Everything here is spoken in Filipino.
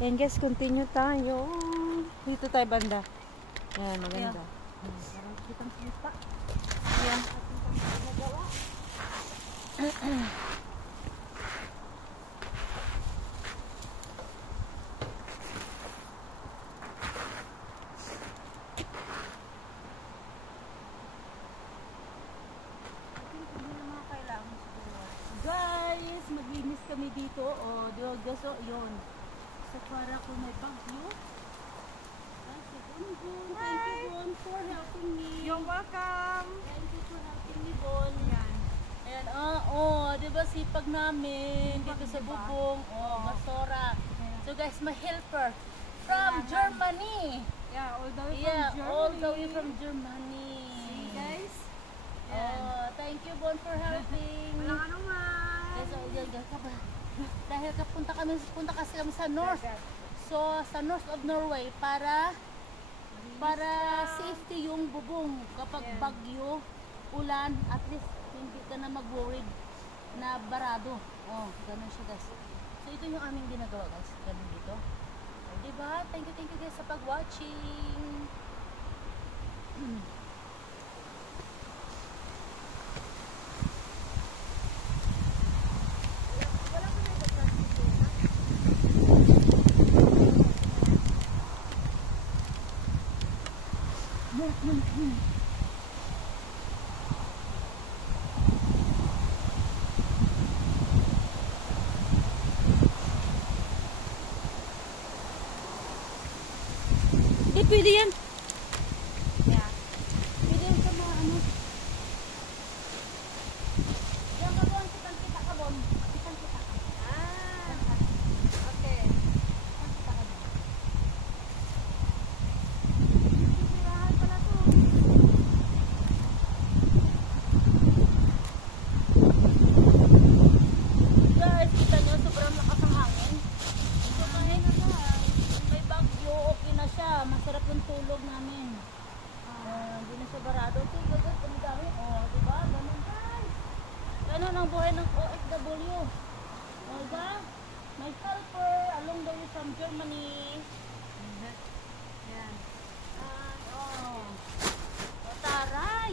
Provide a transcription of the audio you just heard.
Yan guys, continue tayo. Dito tayo banda. Yan, maganda. Parang kitang kita. Yan. Guys, maglinis kami dito. O, guys, o, yun. Sa para kung may bagyo. Thank you, Bon, for helping me. You're welcome. Thank you for helping me, Bon. Yan. Ayan, diba sipag namin dito sa bubong. Basura. So guys, my helper from Germany. Yeah, all the way from Germany. All the way from Germany. See, guys? Thank you, Bon, for helping. Walang anuman. Dahil punta kasi kami sa north. So, sa north of Norway para safety yung bubong kapag bagyo, ulan, at least hindi ka na mag-worried na barado. Ganun siya guys. So, ito yung aming ginagawa guys. Ganun dito. Diba? Thank you guys sa pag-watching. Hindi pwede yan. Pwede yung sa mga ano. Yung kabon, kitang-kita kabon. Kitang-kita ka. Okay. Kitang-kita ka. Sirahan pala to. Guys, kita nyo, sobrang lakas ang hangin. So kahit may bagyo, okay na siya. Masarap yung tulog namin. Hindi na siya barado. Okay, guys, dami-dami. Diba? Ganun guys. Ganun ang buhay ng OFW. Diba? My helper along the way from Germany. Yan. Taray!